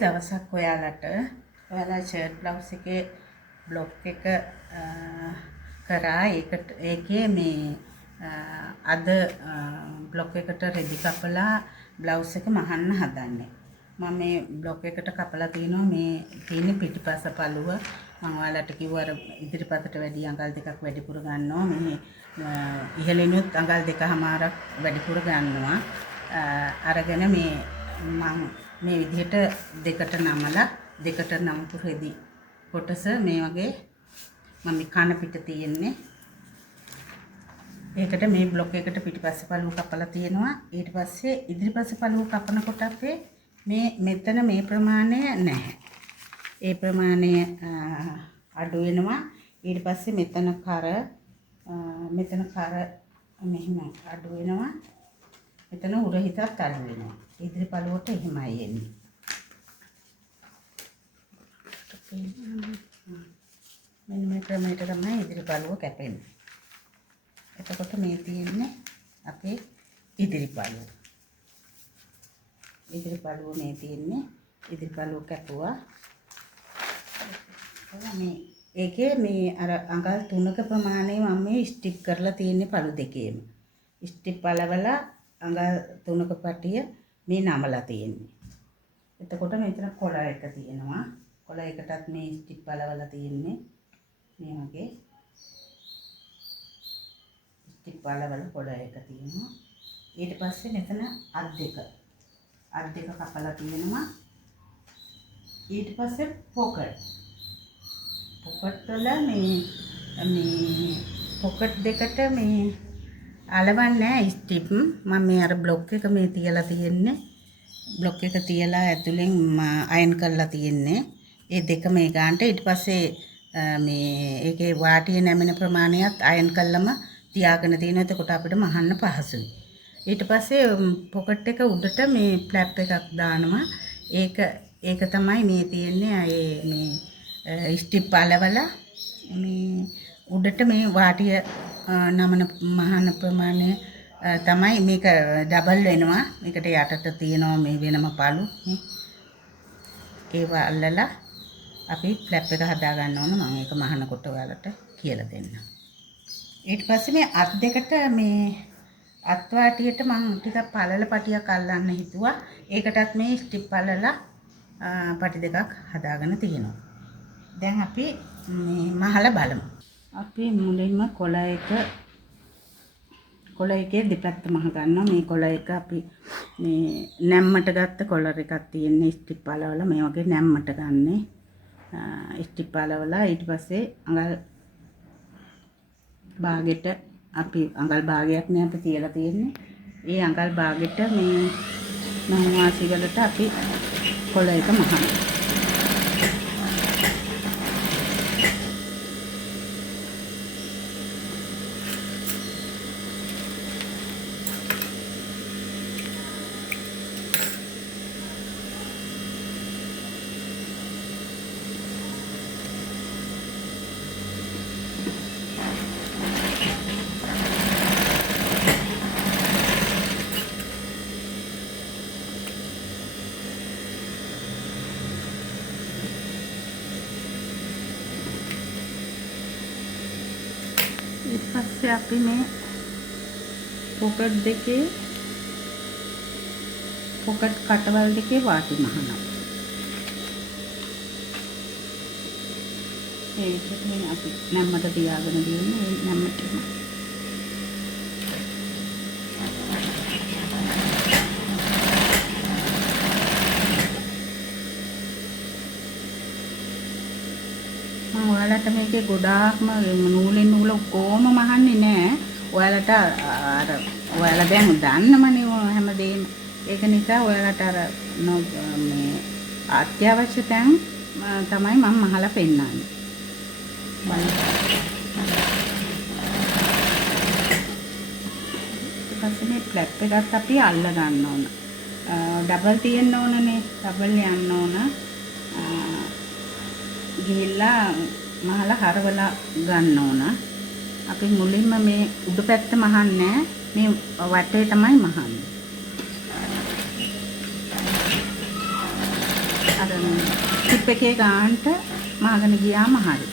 දවසක් ඔයාලා shirt blouse එකේ බ්ලොක් එක කරා ඒකේ මේ අද බ්ලොක් එකට රෙදි කපලා බ්ලවුස් එක මහන්න හදන්නේ. මම මේ බ්ලොක් එකට කපලා තිනවා මේ තියෙන පිටිපස්ස පළුව. මම ඔයාලට කිව්වා අර ඉදිරිපසට වැඩි අඟල් දෙකක් වැඩිපුර ගන්නවා. මේ ඉහළිනුත් අඟල් දෙකමාරක් වැඩිපුර ගන්නවා. අරගෙන මම මේ විදිහට දෙකට නමලා දෙකට නමපු රෙදි කොටස මේ වගේ මම කන පිට තියෙන්නේ. ඒකට මේ බ්ලොක් එකට පිටිපස්ස පළුව කපලා තියෙනවා. ඊට පස්සේ ඉදිරිපස්ස පළුව කපනකොට අපේ මෙතන මේ ප්‍රමාණය නැහැ. ඒ ප්‍රමාණය අඩු වෙනවා. ඊට පස්සේ මෙතන කර මෙහෙම අඩු වෙනවා. මෙතන උරහිතත් අඩු වෙනවා. ඉදිරි පළුවට එහෙමයි එන්නේ. මෙන්න මේ ක්‍රමයට තමයි ඉදිරි පළුව කැපෙන්නේ. එතකොට මේ තියෙන්නේ අපේ ඉදිරි පළුව. ඉදිරි පළුව මේ තියෙන්නේ ඉදිරි පළුව කැපුවා. ඒකේ මේ අර අඟල් 3ක ප්‍රමාණය මම මේ ස්ටිප් කරලා තියෙන්නේ පළු දෙකේම. ස්ටිප් පළවලා අඟල් 3ක පටිය මේ නමලා තියෙන්නේ. එතකොට මෙතන කොළ එක තියෙනවා. කොළ එකටත් මේ ස්ටිප් පළවලා තියෙන්නේ මේ වගේ. ස්ටිප් පළවල කොළ එක තියෙනවා. ඊට පස්සේ මෙතන අත් දෙක කපලා තියෙනවා. ඊට පස්සේ පොකට් වල මේ පොකට් දෙකට මේ අලවන්නේ ස්ටිප් මම මේ අර බ්ලොක් එක මේ තියලා තියෙන්නේ. බ්ලොක් එක තියලා ඇතුලෙන් අයන් කරලා තියෙන්නේ. ඒ දෙක මේ ගන්නට ඊට පස්සේ මේ ඒකේ වාටිය නැමෙන ප්‍රමාණයත් අයන් කළාම තියාගෙන තියෙන. එතකොට අපිට මහන්න පහසුයි. ඊට පස්සේ පොකට් එක උඩට මේ ෆ්ලැප් එකක් දානවා. ඒක තමයි මේ තියෙන්නේ. මේ ස්ටිප් අලවලා මේ උඩට මේ වාටිය නමන මහන ප්‍රමාණය තමයි මේක ඩබල් වෙනවා. මේකට යටට තියෙනවා මේ වෙනම පළු. ඒව අල්ලලා අපි ෆ්ලැප් එක හදා ගන්න ඕන. මම ඒක මහනකොට ඔයාලට කියලා දෙන්නම්. ඊට පස්සේ මේ අත් දෙකට මේ අත් වාටියට මම ටිකක් පළල පටියක් අල්ලන්න හිතුවා. ඒකටත් මේ ස්ටිප් පළලා පටි දෙකක් හදාගෙන තියෙනවා. දැන් අපි මේ මහලා බලමු. අපි මුලින්ම කොළ එකේ දෙපැත්ත මහ ගන්නවා. මේ කොළ එක අපි මේ නැම්මට ගත්ත කොලර් එකක් තියෙන ස්ටිප් පළවලා මේ වගේ නැම්මට ගන්නෙ. ස්ටිප් පළවලා ඊට පස්සේ අඟල් භාගෙට අපි අඟල් භාගයක් නේ අපි තියලා තියෙන්නේ. ඒ අඟල් භාගෙට මේ නම් වාසි වලට අපි කොළ එක මහනවා. ඊට පස්සේ අපි මේ පොකට් කටවල් දෙකේ වාටි මහනවා. ඒ විදිහට මේ අපි නැම්මට තියාගෙන දින්නේ නැම්මට මම ඔයාලට මේකේ ගොඩාක්ම නූලෙන් නූල කොහොම මහන්නේ නැහැ. ඔයාලට අර ඔයාලා දැන් දන්නමනේ හැමදේම. ඒක නිසා ඔයාලට අර මේ අත්‍යවශ්‍ය තැන් තමයි මම මහලා පෙන්නන්නේ. ඊට පස්සේ මේ ෆ්ලැප් එකත් අපි අල්ල ගන්න ඕන. ඩබල් තියෙන්න ඕනනේ. ඩබල් යන්න ඕන. ගිහිල්ලා මහලා හරවලා ගන්න ඕන. අපි මුලින්ම මේ උඩ පැත්ත මහන්නේ මේ වටේ තමයි මහන්නේ. අර ටිප් එකේ ගානට මහගෙන ගියාම හරි.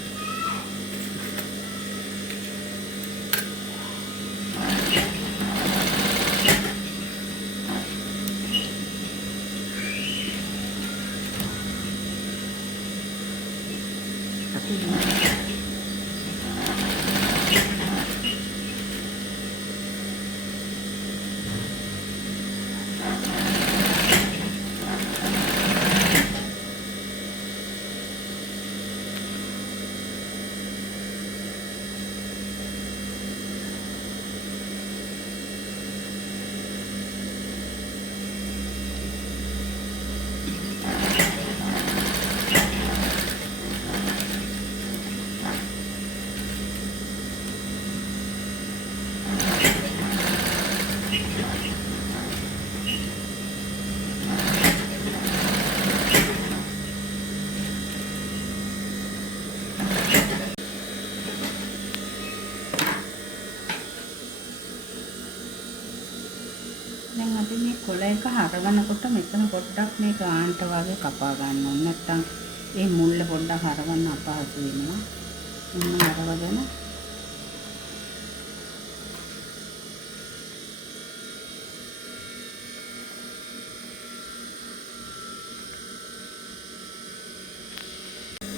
දැන් අපි මේ කොළ එක හරවනකොට මෙතන පොඩ්ඩක් මේ ගානට වගේ කපා ගන්න ඕනේ. නැත්තම් ඒ මුල්ල පොඩ්ඩක් හරවන්න අපහසු වෙනවා. මෙන්න හරවගෙන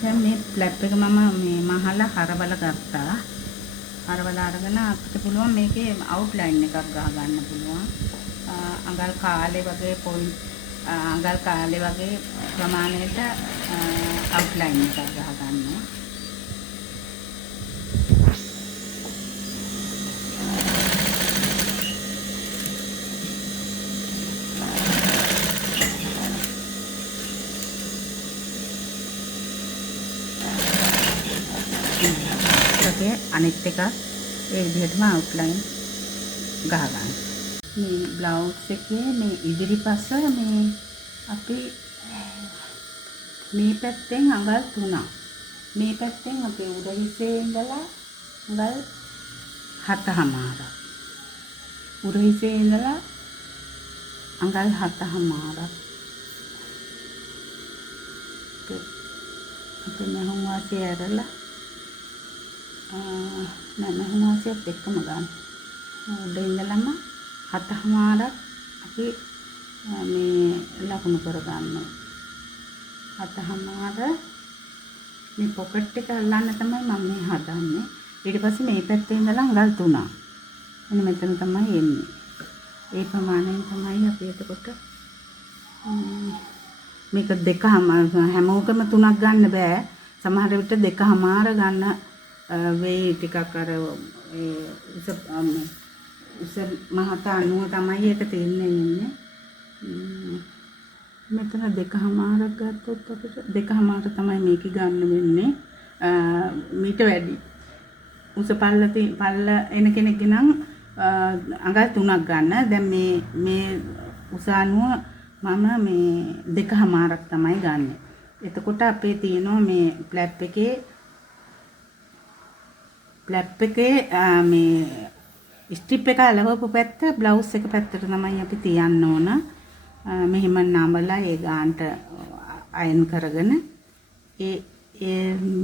දැන් මේ ෆ්ලැප් එක මම මේ මහලා හරවලා ගත්තා. හරවලා අරගෙන අපිට පුළුවන් මේකේ අවුට්ලයින් එකක් ගහ ගන්න පුළුවන්. අඟල් කාලේ වගේ පොයින්ට් අඟල් කාලේ වගේ ප්‍රමාණයට අවුට්ලයින් එකක් ගහ ගන්නවා. ඒකේ අනිත් එක ඒ විදිහටම අවුට්ලයින් ගහ ගන්න. මේ බ්ලවුස් එකේ මේ ඉදිරිපස මේ අපි මේ පැත්තෙන් අඟල් 3ක් මේ පැත්තෙන් අපේ උඩ හිසේ ඉඳලා අඟල් 7මාරක් උඩ හිසේ ඉඳලා අඟල් 7මාරක් අපි මෙහොම වාසිය ඇරලා මෙහොම වාසියත් එක්කම ගන්න. උඩ ඉඳලම 7මාරක් අපි මේ ලකුණු කරගන්නවා. 7මාර මේ පොකට් එක අල්ලන්න තමයි මම මේ හදන්නේ. ඊට පස්සේ මේ පැත්තේ ඉඳලා අඟල් 3ක්. එන්න මෙතන තමයි එන්නේ. ඒ ප්‍රමාණයෙන් තමයි අපි එතකොට මේක දෙකම හැමෝකම 3ක් ගන්න බෑ. සමහර විට 2මාර ගන්න වෙයි ටිකක් අර උස මහත අනුව තමයි ඒක තේන්නේ ඉන්නේ. මෙතන 2මාරක් ගත්තොත් අපිට 2මාර තමයි මේක ගන්න වෙන්නේ. මීට වැඩි උස පල්ල එන කෙනෙක් නම් අඟල් 3ක් ගන්න. දැන් මේ උස අනුව මම මේ 2මාරක් තමයි ගන්නෙ. එතකොට අපේ තියෙනවා මේ ෆ්ලැප් එකේ මේ ස්ට්‍රිප් එක අලවපු පැත්ත බ්ලවුස් එක පැත්තට තමයි අපි තියන්න ඕන. මෙහෙම නමලා ඒ ගානට අයන් කරගෙන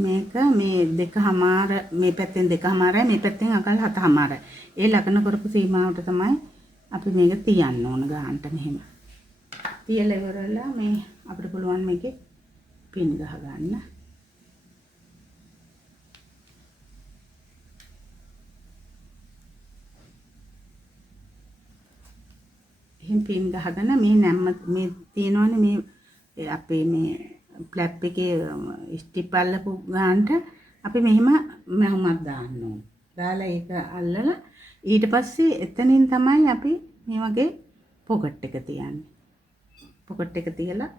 මේක මේ 2මාර මේ පැත්තෙන් 2මාරයි මේ පැත්තෙන් අඟල් 7මාරයි. ඒ ලකුණු කරපු සීමාවට තමයි අපි මේක තියන්න ඕන ගානට මෙහෙම. තියලා ඉවරලා මේ අපිට පුළුවන් මේකේ පින් ගහ ගන්න. එහෙන් පින් ගහගෙන මේ නැම්ම මේ තියෙනවනේ මේ අපේ මේ ෆ්ලැප් එකේ ස්ටිප් අල්ලපු ගානට අපි මෙහෙමත් දාන්න ඕන. දාලා ඒක අල්ලලා ඊට පස්සේ එතනින් තමයි අපි මේ වගේ පොකට් එක තියන්නේ. පොකට් එක තියලා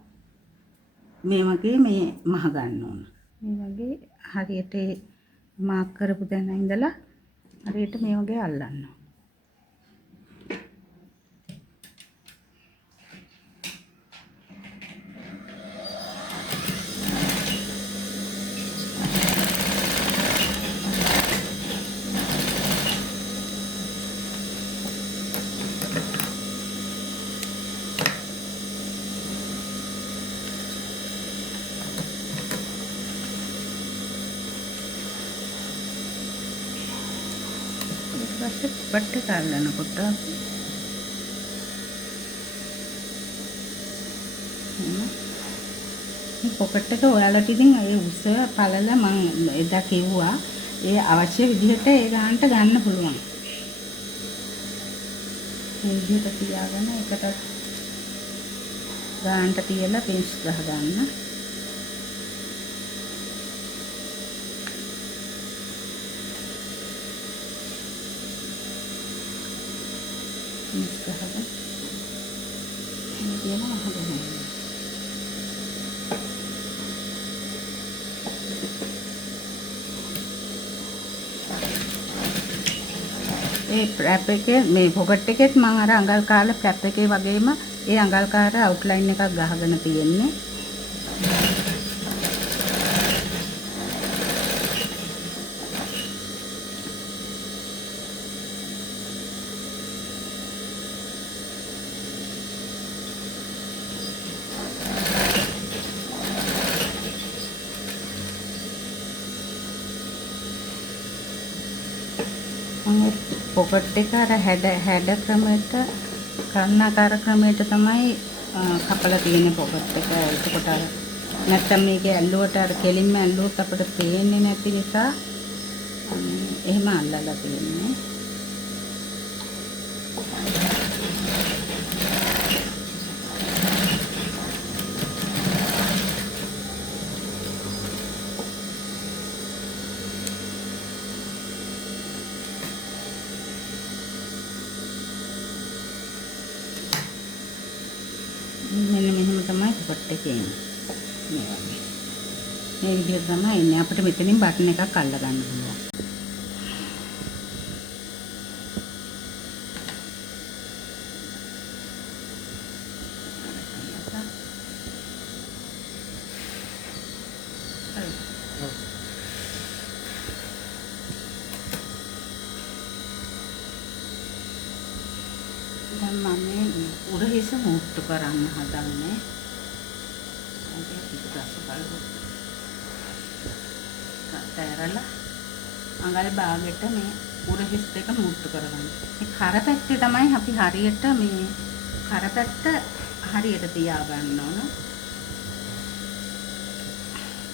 මේ වගේ මේ මහ ගන්න ඕන. මේ වගේ හරියට මාක් කරපු තැන ඉඳලා හරියට මේ වගේ අල්ලන්න ඕන. පස්සේ පොකට් එක අල්ලනකොට මේ පොකට් එක ඔයාලට ඉතින් ඒ උස පළල මම එදා කිව්වා ඒ අවශ්‍ය විදිහට ඒ ගානට ගන්න පුළුවන්. මේ විදිහට තියාගෙන එකට ගානට තියලා පින්ස් ගහ ගන්න. පින්ස් ගහගෙන මේ වහගන්න. ඒ රැප් එකේ මේ පොකට් එකෙත් මම අර අඟල් කාලා රැප් එකේ වගේම ඒ අඟල් කාර අවුට්ලයින් එකක් ගහගෙන තියෙන්නේ. පොකට් එක අර හැඩ ක්‍රමයට කර්ණාකාර ක්‍රමයට තමයි කපලා තියෙන්නේ පොකට් එක. එතකොට අර නැත්තම් මේකේ ඇල්ලුවට අර කෙලින්ම ඇල්ලුවොත් අපිට පේන්නේ නැති නිසා එහෙම අල්ලලා තියෙන්නේ. මෙන්න මෙහෙම තමයි පොකට් එකේ එන්නේ. මේ විදිහට තමයි එන්නේ. අපිට මෙතනින් බටන් එකක් අල්ල ගන්න පුළුවන්. දැන් මම උරහිස මුට්ටු කරන්න හදන්නේ. ඒක පිටුපස්ස බලන්න. තැරලා අඟල් භාගෙට මේ උරහිස් දෙක මුට්ටු කරගන්න. මේ කරපැත්තේ තමයි අපි හරියට මේ කරපැත්ත හරියට තියාගන්න ඕන.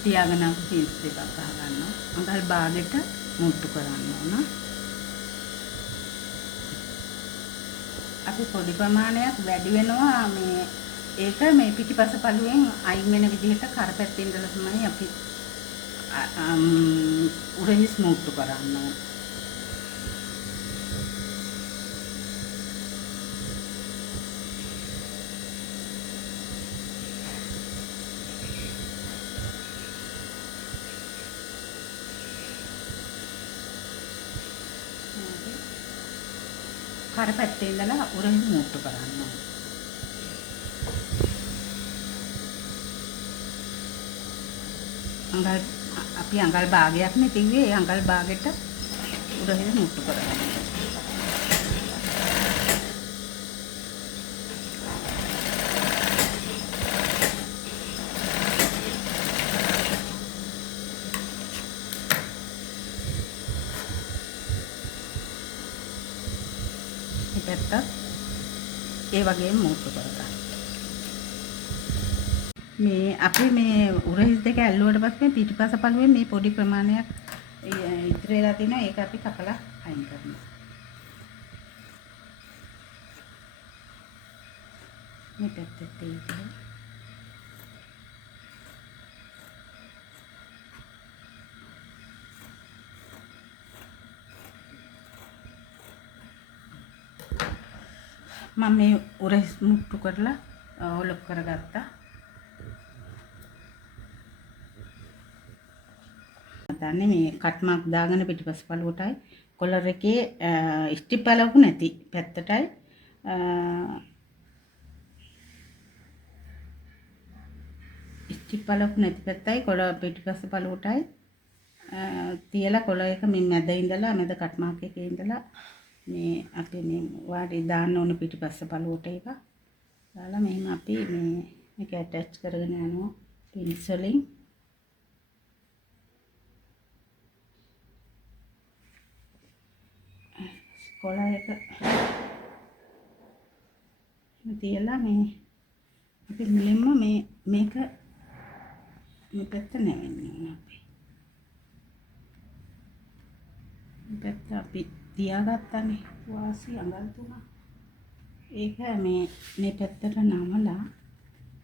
තියාගෙන පිස් දෙකක් ගන්න. අඟල් භාගෙට මුට්ටු කරන්න ඕන. අපි පොඩි ප්‍රමාණයක් වැඩි වෙනවා මේ ඒක මේ පිටිපස පළුවෙන් අයින් වෙන විදිහට කරපැත්තේ ඉඳලා තමයි අපි උරහිස් මුට්ටු කරන්න ඕන. කරපැත්තේ ඉඳලා උරහිස් මුට්ටු කරන්න ඕන. අපි අඟල් භාගයක් නේ තියුවේ. ඒ අඟල් භාගෙට උරහිස් මුට්ටු කරගන්න. පැත්ත ඒ වගේම මුට්ටු කරගන්න. මේ අපි මේ උරහිස් දෙක ඇල්ලුවට පස්සේ පිටිපස පළුවේ මේ පොඩි ප්‍රමාණයක් ඉතිරි වෙලා තියෙනවා. ඒක අපි කපලා අයින් කරනවා. මේ පැත්තේ තියෙන්නේ මම මේ උරහිස් මුට්ටු කරලා ඔලොප් කරගත්තා. දැන් මේ කට් මාක් දාගෙන පිටිපස්ස පළුවටයි කොලර් එකේ ස්ටිප් පළවු නැති පැත්තටයි ස්ටිප් පළවු නැති පැත්තයි කොලර් පිටිපස්ස පළුවටයි තියලා කොලර් එක මේ මැද ඉඳලා මැද කට් මාක් එකේ ඉඳලා මේ අපි මේ වාඩි දාන්න ඕන පිටිපස්ස පළුවට එක දාලා මෙහෙම අපි මේක ඇටච් කරගෙන යනවා පින්ස් වලින්. කොළ එක තියලා මේ අපි මුලින්ම මේක මේ පැත්ත නැවෙන්නේ අපි. මේ පැත්ත අපි තියාගත්තානේ වාසි අඟල් 3. ඒක මේ පැත්තට නමලා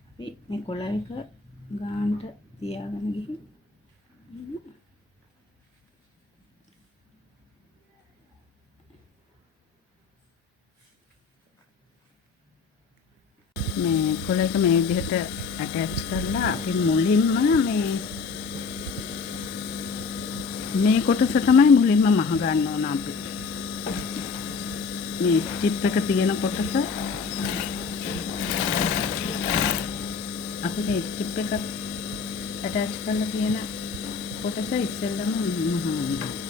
අපි මේ කොළ එක ගානට තියාගෙන ගිහින් මේ කොළ එක මේ විදිහට ඇටච් කරලා අපි මුලින්ම මේ කොටස තමයි මුලින්ම මහ ගන්න ඕන අපි. මේ ස්ටිප් එක තියෙන කොටස අපිට ස්ටිප් එක ඇටච් කරලා තියෙන කොටස ඉස්සෙල්ලම මහන්න.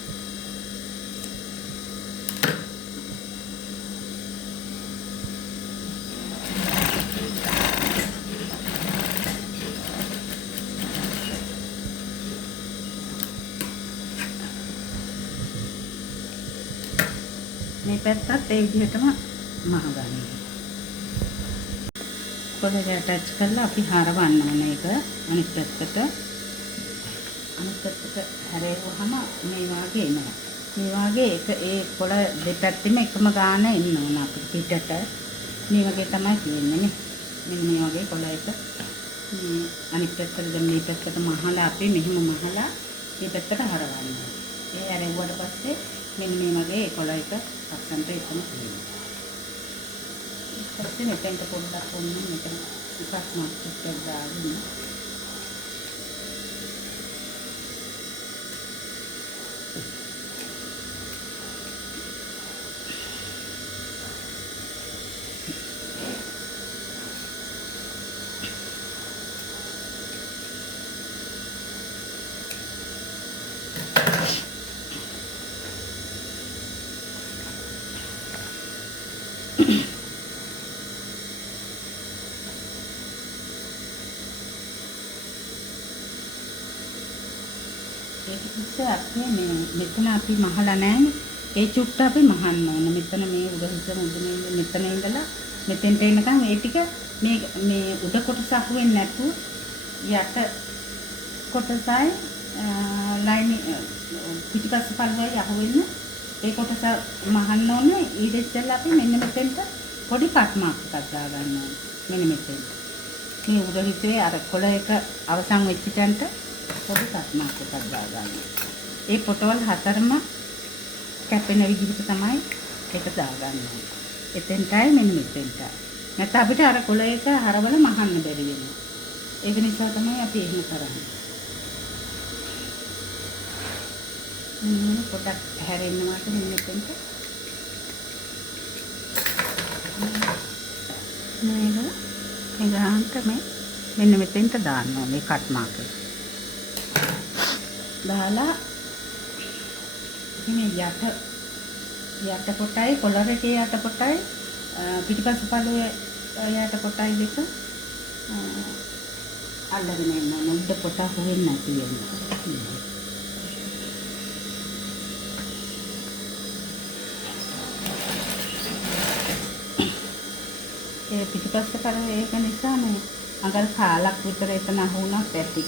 මේ පැත්තත් ඒ විදිහටම මහ ගන්න. කොළේ ඇටච් කරලා අපි හරවන්න ඕන එක අනිත් පැත්තට. අනිත් පැත්තට හැරෙවුවහම මේ වාගේ එනවා. මේ වාගේ ඒ කොළ දෙපැත්තෙම එකම ගාන එන්න ඕන අපිට පිටට. මේ වගේ තමයි තියෙන්නේ නේ. මෙන්න මේ වගේ කොළ එක මේ අනිත් පැත්තට දැන් මේ පැත්තට මහලා අපි මෙහෙම මහලා මේ පැත්තට හරවන්න. ඒ හැරෙවුවට පස්සේ මෙන්න මේ වගේ කොළ එක අස්සන්ට එතන තියෙනවා. ඊපස්සේ මෙතෙන්ට පොඩ්ඩක් ඔන්න මෙතන එකක් මාස්ටර් එකක් දාගෙන ඒක ඉස්සේ අපි මෙතන අපි මහලා නැහැනේ. ඒ චුට්ට අපි මහන්න ඕන. මෙතන මේ උඩ හිස මුදුනේ මෙතන ඉඳලා මෙතෙන්ට එනකන් ඒ ටික මේ උඩ කොටස අහු වෙන්නේ නැතුව යට කොටසයි ලයින් පිටිපස්ස පල්වයි අහු වෙන්න ඒ කොටස මහන්න ඕනේ. ඊට ඉස්සෙල්ලා අපි මෙන්න මෙතෙන්ට පොඩි කට් මාක් එකක් දාගන්න ඕනේ. මෙන්න මෙතෙන්ට. මේ උඩ හිසේ අර කොළ එක අවසන් වෙච්ච තැනට පොඩි කට් මාක් එකක් දාගන්න. ඒ පොටවල් හතරම කැපෙන විදිහට තමයි ඒක දාගන්න ඕනේ. එතෙන්ටයි මෙන්න මෙතෙන්ටයි. නැත්නම් අපිට අර කොළ එක හරවල මහන්න බැරි වෙනවා. ඒක නිසා තමයි අපි එහෙම කරන්නේ. පොඩක් හැරෙන්නවාට මෙන්න මෙතෙන්ට. මේක ගාන්ට මෙන්න මෙතෙන්ට දාන්න ඕනේ කට් මාක් එක. දාලා මේ යට කොටයි කොළර එකේ යට කොටයි පිටිපස්ස පළුවේ යට කොටයි දෙක අල්ලගෙන යන්න ඕන. උඩ කොට හොවෙන්නේ නැති වෙන්න. ඒ පිටිපස්ස පළුවේ ඒක නිසා මේ අඟල් කාලක් විතර එතන අහුණක් ඇති.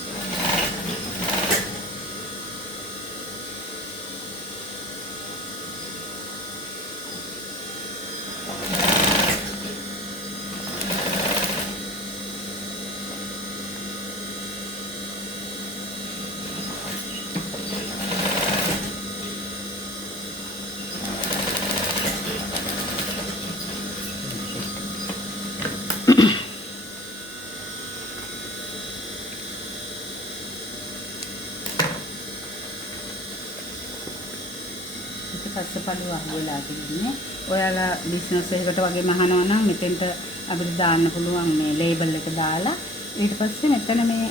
පස්ස පළුව අහුවෙලා තින්නේ. ඔයාලා බිස්නස් එකකට වගේ මහනවා නම් මෙතෙන්ට අපිට දාන්න පුළුවන් මේ ලේබල් එක දාලා ඊට පස්සේ මෙතන මේ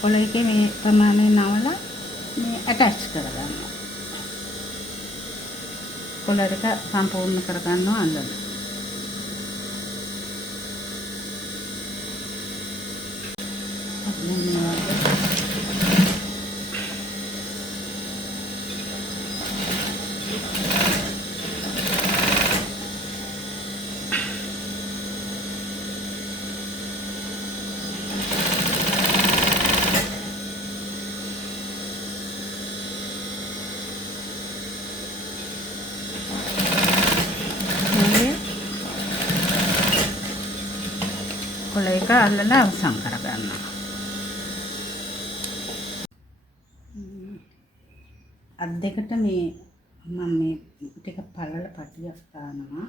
කොළ එකේ මේ ප්‍රමාණය නවලා මේ ඇටච් කරගන්න. කොළ එක සම්පූර්ණ කරගන්නවා අල්ලලා. කොළ එක අල්ලලා අවසන් කරගන්නවා. අත් දෙකට මේ මම මේ ටික පළල පටියක් දානවා.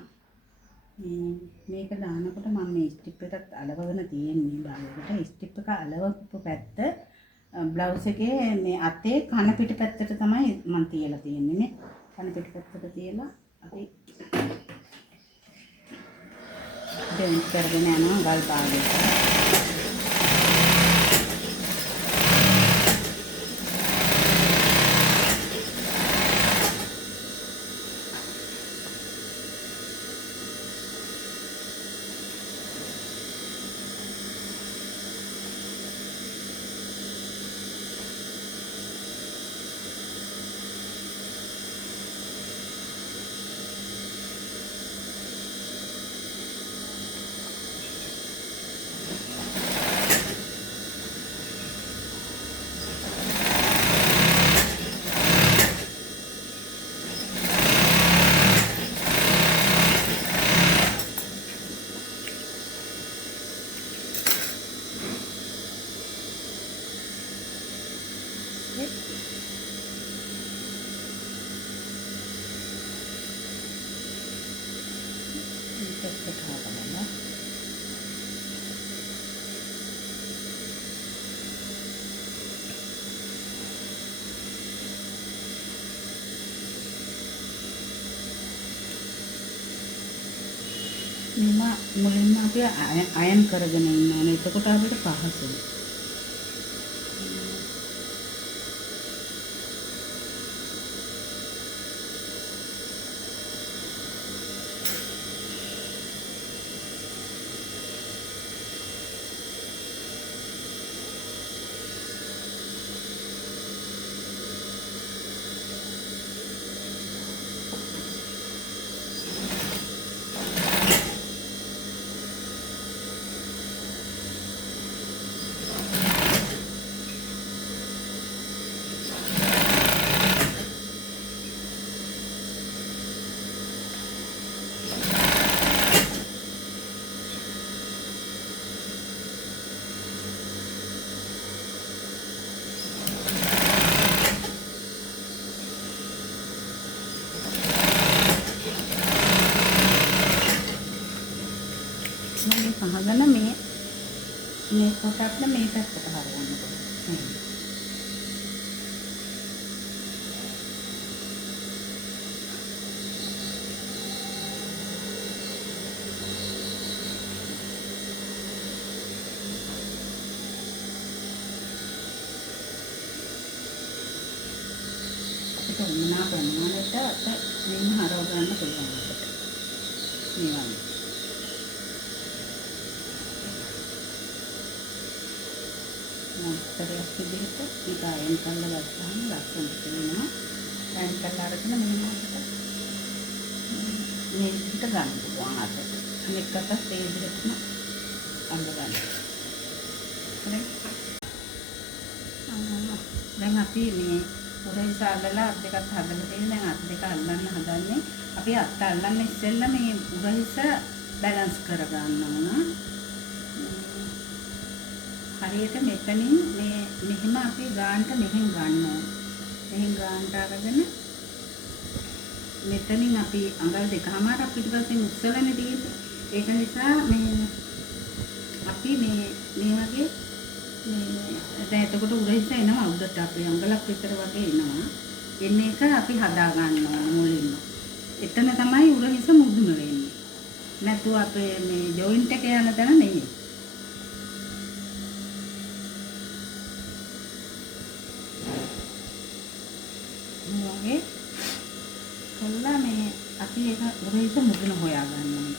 මේක දානකොට මම මේ ස්ටිප් එකත් අලවගෙන තියෙන්නේ බාලකට. ස්ටිප් එක අලවපු පැත්ත බ්ලවුස් එකේ මේ අතේ කන පිට පැත්තට තමයි මම තියලා තියෙන්නේ නේ. කන පිට පැත්තට තියලා අපි දැන් කරගෙන යනවා ගල් භාගයට. මේවා මුලින්ම අපි අයන් කරගෙන ඉන්න ඕනේ. එතකොට අපිට පහසුයි. පහගෙන මේ කොට අපිට මේ පැත්තට හරවන්න ඕනේ. අපිට උන්නා ප්‍රමාණයට මෙන්න හරව ගන්න පුළුවන් අපිට. මේ වගේ. මොකටද විදිහට මේක අයන් කරලා ගත්තාම ලස්සනට වෙනවා. අයන් කරලා අරගෙන මෙන්න අපිට මේ විදිහට ගන්න පුළුවන් අත. අනෙක් අතත් ඒ විදිහටම අල්ල ගන්න. හරි. දැන් අපි මේ උරහිස අල්ලලා අත් දෙකත් හදලා තියෙන දැන් අත් දෙක අල්ලන්න හදන්නේ. අපි අත් අල්ලන්න ඉස්සෙල්ලා මේ උරහිස බැලන්ස් කර ගන්න ඕන. හරියට මෙතනින් මේ මෙහෙම අපි ගානට මෙහෙන් ගන්නවා. මෙහෙන් ගානට අරගෙන මෙතනින් අපි අඟල් දෙකමාරක් පිටපස්සෙන් උස්සලනේ තියෙන්නේ. ඒක නිසා මේ අපි මේ වගේ මේ දැන් එතකොට උරහිස එනවා උඩට අපේ අඟලක් විතර වගේ එනවා. එන්න එක අපි හදා ගන්නවා මුලින්ම. එතන තමයි උරහිස මුදුන වෙන්නේ. නැතුව අපේ මේ ජොයින්ට් එක යන තැන නෙමෙයි. මේ කළා මේ අපි ඒක උරහිස මුදුන හොයාගන්නවා.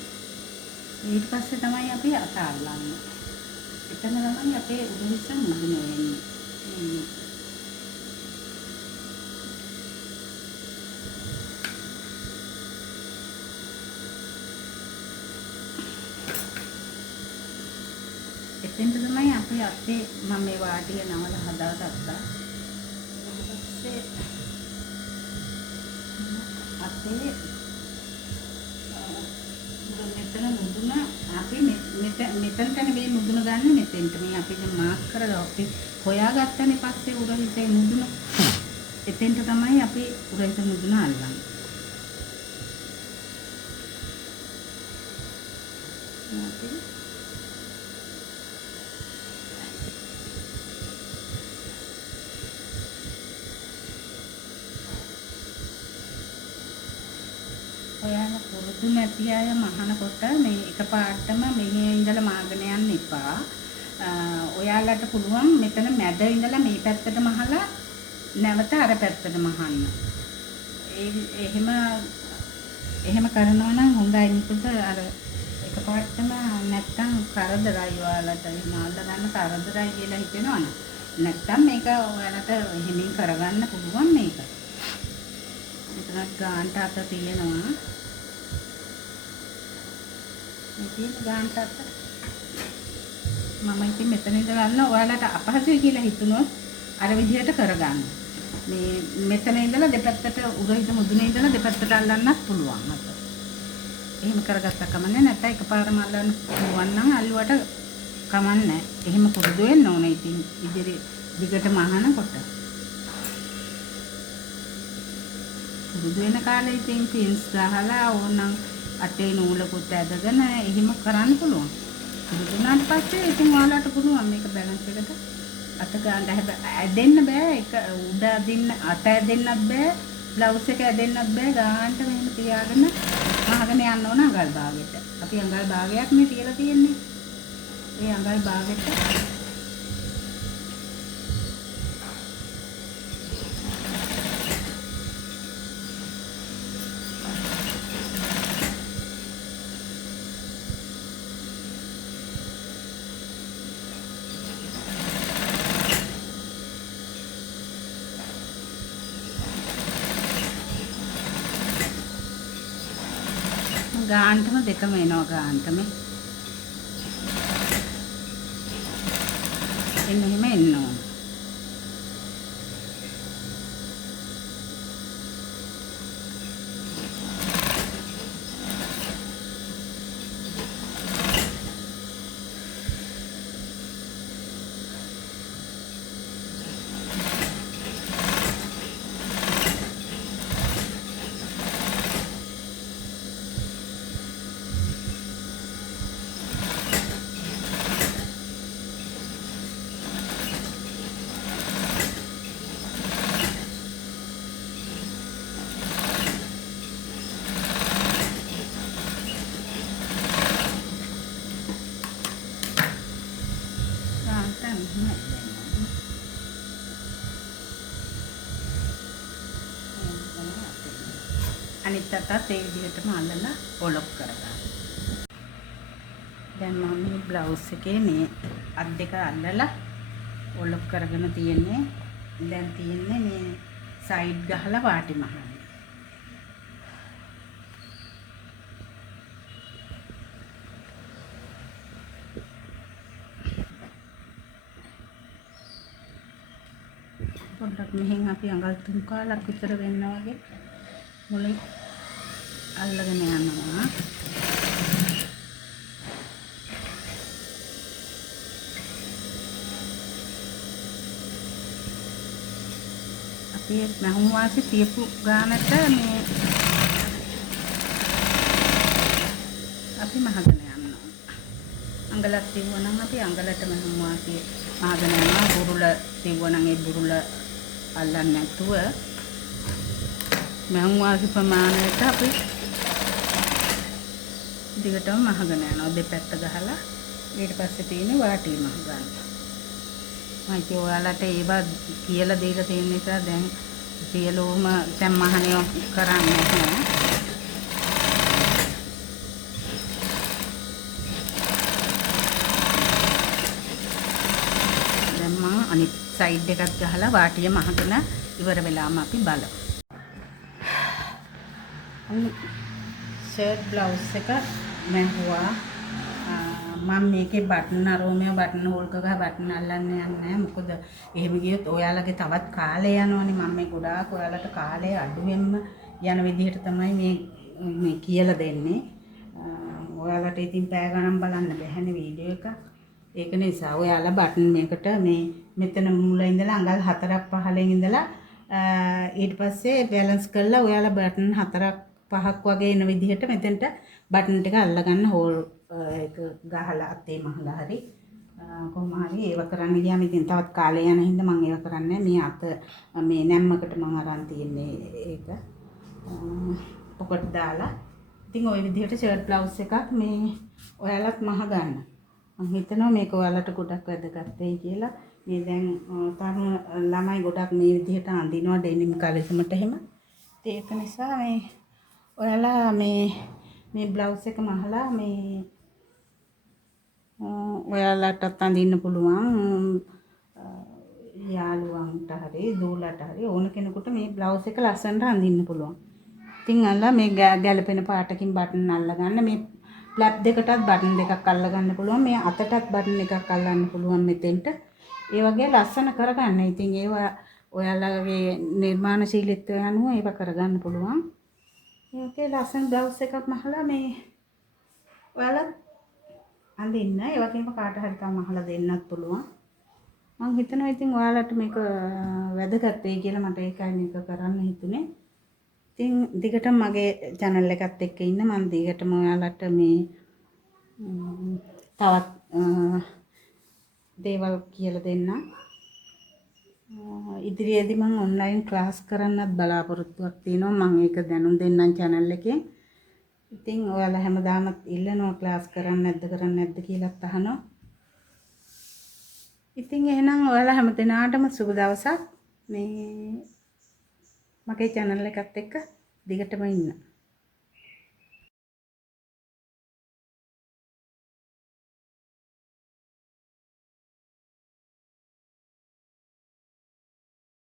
ඊට පස්සේ තමයි අපි අත අල්ලන්නේ. එතන තමයි අපේ උරහිස මුදුන වෙන්නේ. එතෙන්ට තමයි අපි අතේ මම මේ වාටිය නවල හදාගත්තා. ඊට පස්සේ අපේ මෙතන මුදුන අපි මෙතනට නෙවෙයි මුදුන ගන්න මෙතෙන්ට මේ අපි දැන් මාක් කරලා අපි හොයාගත්තනේ පස්සේ උරහිතේ මුදුන. එතෙන්ට තමයි අපි උරහිත මුදුන අල්ලන්නේ. ඔයාලා පුරුදු නැති අය මහනකොට මේ එකපාරටම මෙහි ඉඳලා මාගෙන යන්න එපා. ඔයාලට පුළුවන් මෙතන මැද ඉඳලා මේ පැත්තට මහලා නැවත අර පැත්තට මහන්න. එහෙම කරනවා නම් හොඳයි. මොකද අර එකපාරටම නැත්තම් කරදරයි ඔයාලට. එහෙම අල්ල ගන්න කරදරයි කියලා හිතෙනවනේ. නැත්තම් මේක ඔයාලට හිමින් කරගන්න පුළුවන් මේක. මෙතනත් ගාන්ට අත තියෙනවා. මේ ගාන්ට අත මම ඉතින් මෙතන ඉඳලා ගන්න ඔයාලට අපහසුයි කියලා හිතුනොත් අර විදිහට කරගන්න. මේ මෙතන ඉඳලා දෙපැත්තට උරහිත මුදුනේ ඉඳලා දෙපැත්තට අල්ලන්නත් පුළුවන් අත. එහෙම කරගත්තා කමන්නේ නැත්නම් එකපාරම අල්ලන්න පුළුවන් නම් අල්ලුවට කමන්නේ. එහෙම පුරුදු වෙන්න ඕනේ ඉතින් ඉදිරි දිගටම අහනකොට. පුරුදු වෙන කාලේ ඉතින් පින්ස් ගහලා ඕනනම් අතේ නූලකුත් ඇදගෙන එහෙම කරන්න පුළුවන්. පුරුදු වුණාට පස්සේ ඉතින් ඔයාලට පුළුවන් මේක බැලන්ස් එකට අත ගන්න. හැබැයි ඇදෙන්න බෑ. ඒක උඩ අදින්න අත ඇදෙන්නත් බෑ. බ්ලවුස් එක ඇදෙන්නත් බෑ. ගානට මෙහෙම තියාගෙන මහගෙන යන්න ඕන අඟල් භාගයට. අපි අඟල් භාගයක් මේ තියලා තියෙන්නේ. ඒ අඟල් භාගයට ගාන්ටම දෙකම එනවා ගාන්ටම. එහෙම එන්න ඕන. අනිත් අතත් ඒ විදිහටම අල්ලලා ඔලොක් කරගන්න. දැන් මම මේ බ්ලවුස් එකේ මේ අත් දෙක අල්ලලා ඔලොක් කරගෙන තියෙන්නේ. දැන් තියෙන්නේ මේ සයිඩ් ගහලා වාටි මහන්න. පොඩ්ඩක් මෙහෙන් අපි අඟල් 3 කාලක් විතර වෙන්න වගේ මුලින් අල්ලගෙන යනවා. අපි මහුම් වාසි තියපු ගානට මේ අපි මහගෙන යනවා. අඟලක් තියුවනම් අපි අඟලට මහුම් වාසි මහගෙන යනවා. බුරුල තියුවනම් ඒ බුරුල අල්ලන්නේ නැතුව මහුම් වාසි ප්‍රමාණයට අපි දිගටම මහගෙන යනවා. දෙපැත්ත ගහලා ඊට පස්සේ තියෙන්නේ වාටි මහ ගන්න. මම ඉතින් ඔයාලට ඒවා කියලා දීලා තියෙන නිසා දැන් සියලුම දැන් මහණියෝ කරන්නේ නැහැ. දැන් මම අනිත් සයිඩ් එකත් ගහලා වාටිය මහගෙන ඉවර වෙලාම අපි බලමු. ෂර්ට් බ්ලවුස් එක මැහුවා. මම මේකේ බටන් අරෝමේ බටන් හෝල් එක ගහ බටන් අල්ලන්න යන්නේ නැහැ. මොකද එහෙම ගියොත් ඔයාලගේ තවත් කාලය යනවනේ. මම මේ ගොඩාක් ඔයාලට කාලය අඩුවෙන්ම යන විදිහට තමයි මේ කියලා දෙන්නේ. ඔයාලට ඉතින් පැය ගණන් බලන්න බැහැනේ වීඩියෝ එක. ඒක නිසා ඔයාලා බටන් මේකට මේ මෙතන මුල ඉඳලා අඟල් 4ක් 15න් ඉඳලා ඊට පස්සේ බැලන්ස් කරලා ඔයාලා බටන් 4ක් 5ක් වගේ එන විදිහට මෙතෙන්ට බටන් ටික අල්ලගන්න හෝල් ඒක ගහලා අතේ මහලා හරි කොහොම හරි ඒව කරන්න ගියාම ඉතින් තවත් කාලය යන හින්දා මම ඒව කරන්නේ මේ අත මේ නැම්මකට මම අරන් තියන්නේ ඒක පොකට් දාලා ඉතින් ওই විදිහට ෂර්ට් බ්ලවුස් එකක් මේ ඔයාලත් මහ ගන්න මම හිතනවා මේක ඔයාලට ගොඩක් වැදගත් වෙයි කියලා මේ දැන් තරුණ ළමයි ගොඩක් මේ විදිහට අඳිනවා ඩෙනිම් කලෙකමට එහෙම ඒක නිසා මේ ඔයාලා මේ බ්ලවුස් එක මහලා මේ ඔයාලටත් අඳින්න පුළුවන් යාළුවන්ට හරි දූලට හරි ඕන කෙනෙකුට මේ බ්ලවුස් එක ලස්සනට අඳින්න පුළුවන්. ඉතින් අල්ලා මේ ගැලපෙන පාටකින් බටන් අල්ලගන්න මේ ෆ්ලැප් දෙකටත් බටන් දෙකක් අල්ලගන්න පුළුවන් මේ අතටත් බටන් එකක් අල්ලන්න පුළුවන් මෙතෙන්ට. ඒ වගේ ලස්සන කරගන්න. ඉතින් ඒවා ඔයාලගේ නිර්මාණශීලීත්වය අනුව ඒව කරගන්න පුළුවන්. ඒකේ ලස්සන බ්ලවුස් එකක් මහලා මේ ඔයාලා අඳින්න ඒ වගේම කාට හරි තම අහලා දෙන්නත් පුළුවන් මම හිතනවා ඉතින් ඔයාලට මේක වැදගත් වෙයි කියලා මට ඒකයි මේක කරන්න හිතුනේ ඉතින් දිගටම මගේ channel එකත් එක්ක ඉන්න මම දිගටම ඔයාලට මේ තවත් දේවල් කියලා දෙන්නම් ඉදිරියේදී මම ඔන්ලයින් ක්ලාස් කරන්නත් බලාපොරොත්තුවක් තියෙනවා මම ඒක දැනුම් දෙන්නම් channel එකෙන් ඉතින් ඔයාලා හැමදාම ඉල්ලනවා ක්ලාස් කරන්නේ නැද්ද කියලාත් අහනවා. ඉතින් එහෙනම් ඔයාලා හැමදෙනාටම සුබ දවසක්. මේ මගේ channel එකත් එක්ක දිගටම ඉන්න.